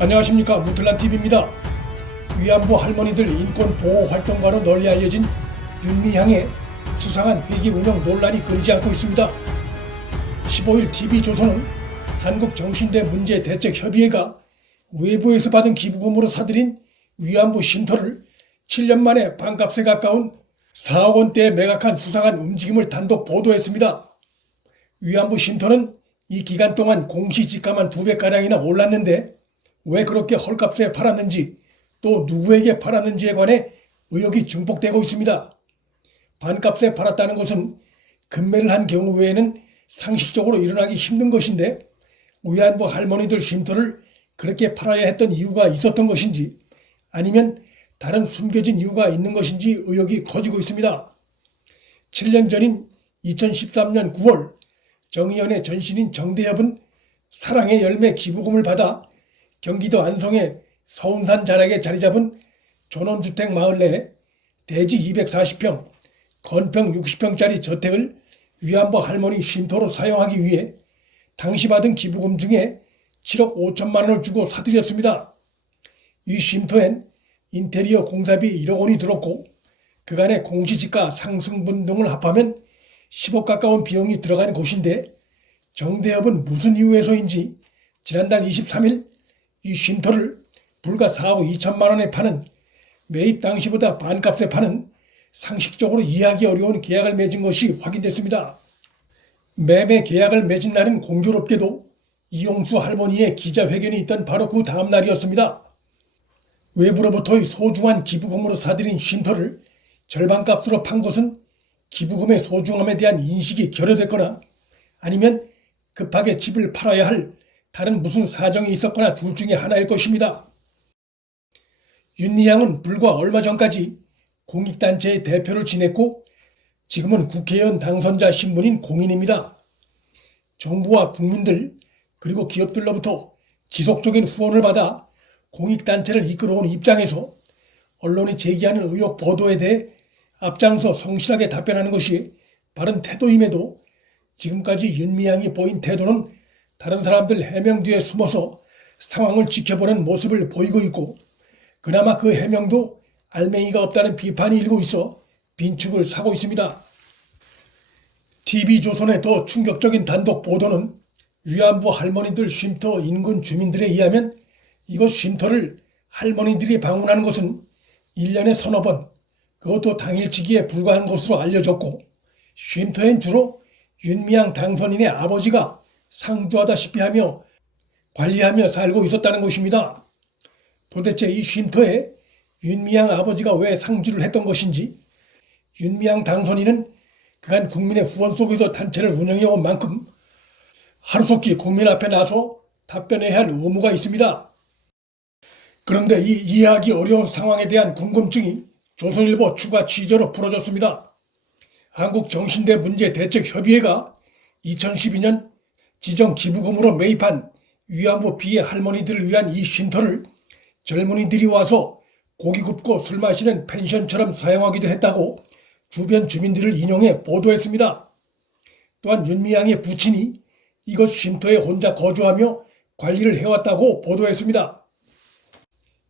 안녕하십니까, 문틀란TV입니다. 위안부 할머니들 인권보호활동가로 널리 알려진 윤미향의 수상한 회기 운영 논란이 끊이지 않고 있습니다. 15일 TV조선은 한국정신대 문제대책협의회가 외부에서 받은 기부금으로 사들인 위안부 쉼터를 7년 만에 반값에 가까운 4억 원대에 매각한 수상한 움직임을 단독 보도했습니다. 위안부 쉼터는 이 기간 동안 공시지가만 2배가량이나 올랐는데 왜 그렇게 헐값에 팔았는지, 또 누구에게 팔았는지에 관해 의혹이 증폭되고 있습니다. 반값에 팔았다는 것은 금매를 한 경우 외에는 상식적으로 일어나기 힘든 것인데, 위안부 할머니들 쉼터를 그렇게 팔아야 했던 이유가 있었던 것인지, 아니면 다른 숨겨진 이유가 있는 것인지 의혹이 커지고 있습니다. 7년 전인 2013년 9월 정의연의 전신인 정대협은 사랑의 열매 기부금을 받아 경기도 안성의 서운산 자락에 자리잡은 전원주택 마을 내에 대지 240평, 건평 60평짜리 저택을 위안부 할머니 쉼터로 사용하기 위해 당시 받은 기부금 중에 7억 5천만 원을 주고 사들였습니다. 이 쉼터엔 인테리어 공사비 1억 원이 들었고 그간의 공시지가 상승분 등을 합하면 10억 가까운 비용이 들어간 곳인데, 정대협은 무슨 이유에서인지 지난달 23일 이 쉼터를 불과 4억 2천만 원에 파는, 매입 당시보다 반값에 파는 상식적으로 이해하기 어려운 계약을 맺은 것이 확인됐습니다. 매매 계약을 맺은 날은 공교롭게도 이용수 할머니의 기자회견이 있던 바로 그 다음 날이었습니다. 외부로부터의 소중한 기부금으로 사들인 쉼터를 절반값으로 판 것은 기부금의 소중함에 대한 인식이 결여됐거나, 아니면 급하게 집을 팔아야 할 다른 무슨 사정이 있었거나 둘 중에 하나일 것입니다. 윤미향은 불과 얼마 전까지 공익단체의 대표를 지냈고 지금은 국회의원 당선자 신분인 공인입니다. 정부와 국민들 그리고 기업들로부터 지속적인 후원을 받아 공익단체를 이끌어온 입장에서 언론이 제기하는 의혹 보도에 대해 앞장서 성실하게 답변하는 것이 바른 태도임에도, 지금까지 윤미향이 보인 태도는 다른 사람들 해명 뒤에 숨어서 상황을 지켜보는 모습을 보이고 있고, 그나마 그 해명도 알맹이가 없다는 비판이 일고 있어 빈축을 사고 있습니다. TV조선의 더 충격적인 단독 보도는 위안부 할머니들 쉼터 인근 주민들에 의하면 이곳 쉼터를 할머니들이 방문하는 것은 1년에 서너 번, 그것도 당일치기에 불과한 것으로 알려졌고, 쉼터엔 주로 윤미향 당선인의 아버지가 상주하다시피 하며 관리하며 살고 있었다는 것입니다. 도대체 이 쉼터에 윤미향 아버지가 왜 상주를 했던 것인지, 윤미향 당선인은 그간 국민의 후원 속에서 단체를 운영해온 만큼 하루속히 국민 앞에 나서 답변해야 할 의무가 있습니다. 그런데 이 이해하기 어려운 상황에 대한 궁금증이 조선일보 추가 취재로 풀어졌습니다. 한국정신대 문제대책협의회가 2012년 지정 기부금으로 매입한 위안부 피해 할머니들을 위한 이 쉼터를 젊은이들이 와서 고기 굽고 술 마시는 펜션처럼 사용하기도 했다고 주변 주민들을 인용해 보도했습니다. 또한 윤미향의 부친이 이곳 쉼터에 혼자 거주하며 관리를 해왔다고 보도했습니다.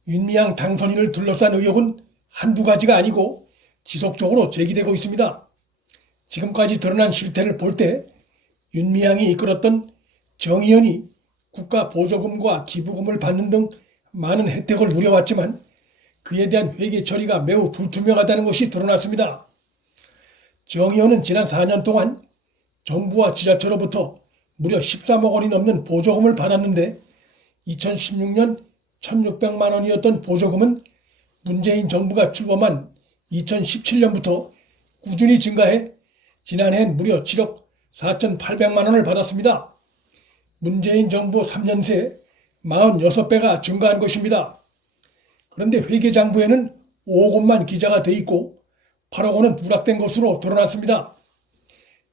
윤미향 당선인을 둘러싼 의혹은 한두 가지가 아니고 지속적으로 제기되고 있습니다. 지금까지 드러난 실태를 볼 때 윤미향이 이끌었던 정의연이 국가 보조금과 기부금을 받는 등 많은 혜택을 누려왔지만 그에 대한 회계 처리가 매우 불투명하다는 것이 드러났습니다. 정의연은 지난 4년 동안 정부와 지자체로부터 무려 13억 원이 넘는 보조금을 받았는데, 2016년 1,600만 원이었던 보조금은 문재인 정부가 출범한 2017년부터 꾸준히 증가해 지난해엔 무려 7억 4,800만 원을 받았습니다. 문재인 정부 3년 새 46배가 증가한 것입니다. 그런데 회계장부에는 5억 원만 기재가 돼 있고 8억 원은 누락된 것으로 드러났습니다.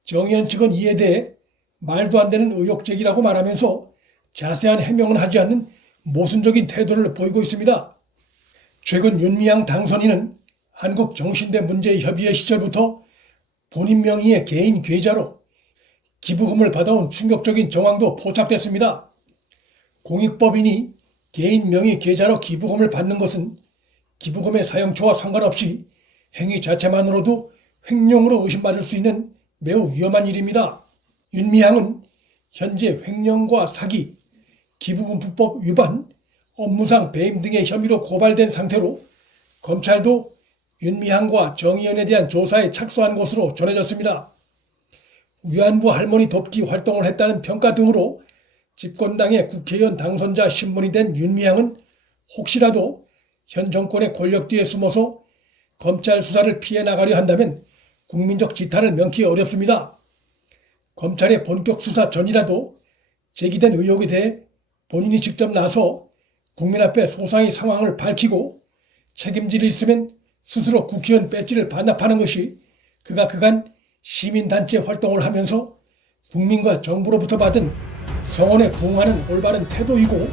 정의연 측은 이에 대해 말도 안 되는 의혹 제기라고 말하면서 자세한 해명은 하지 않는 모순적인 태도를 보이고 있습니다. 최근 윤미향 당선인은 한국정신대 문제협의회 시절부터 본인 명의의 개인 계좌로 기부금을 받아온 충격적인 정황도 포착됐습니다. 공익법인이 개인 명의 계좌로 기부금을 받는 것은 기부금의 사용처와 상관없이 행위 자체만으로도 횡령으로 의심받을 수 있는 매우 위험한 일입니다. 윤미향은 현재 횡령과 사기, 기부금법 위반, 업무상 배임 등의 혐의로 고발된 상태로 검찰도 윤미향과 정의연에 대한 조사에 착수한 것으로 전해졌습니다. 위안부 할머니 돕기 활동을 했다는 평가 등으로 집권당의 국회의원 당선자 신분이 된 윤미향은 혹시라도 현 정권의 권력 뒤에 숨어서 검찰 수사를 피해 나가려 한다면 국민적 지탄을 명기 어렵습니다. 검찰의 본격 수사 전이라도 제기된 의혹에 대해 본인이 직접 나서 국민 앞에 소상히 상황을 밝히고 책임질이 있으면 스스로 국회의원 배지를 반납하는 것이 그가 그간 시민단체 활동을 하면서 국민과 정부로부터 받은 성원에 부응하는 올바른 태도이고,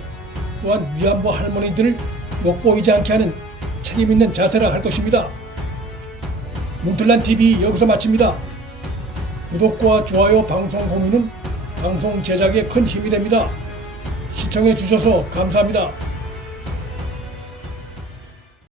또한 위안부 할머니들을 욕보이지 않게 하는 책임있는 자세라 할 것입니다. 문틀란TV 여기서 마칩니다. 구독과 좋아요, 방송 공유는 방송 제작에 큰 힘이 됩니다. 시청해 주셔서 감사합니다.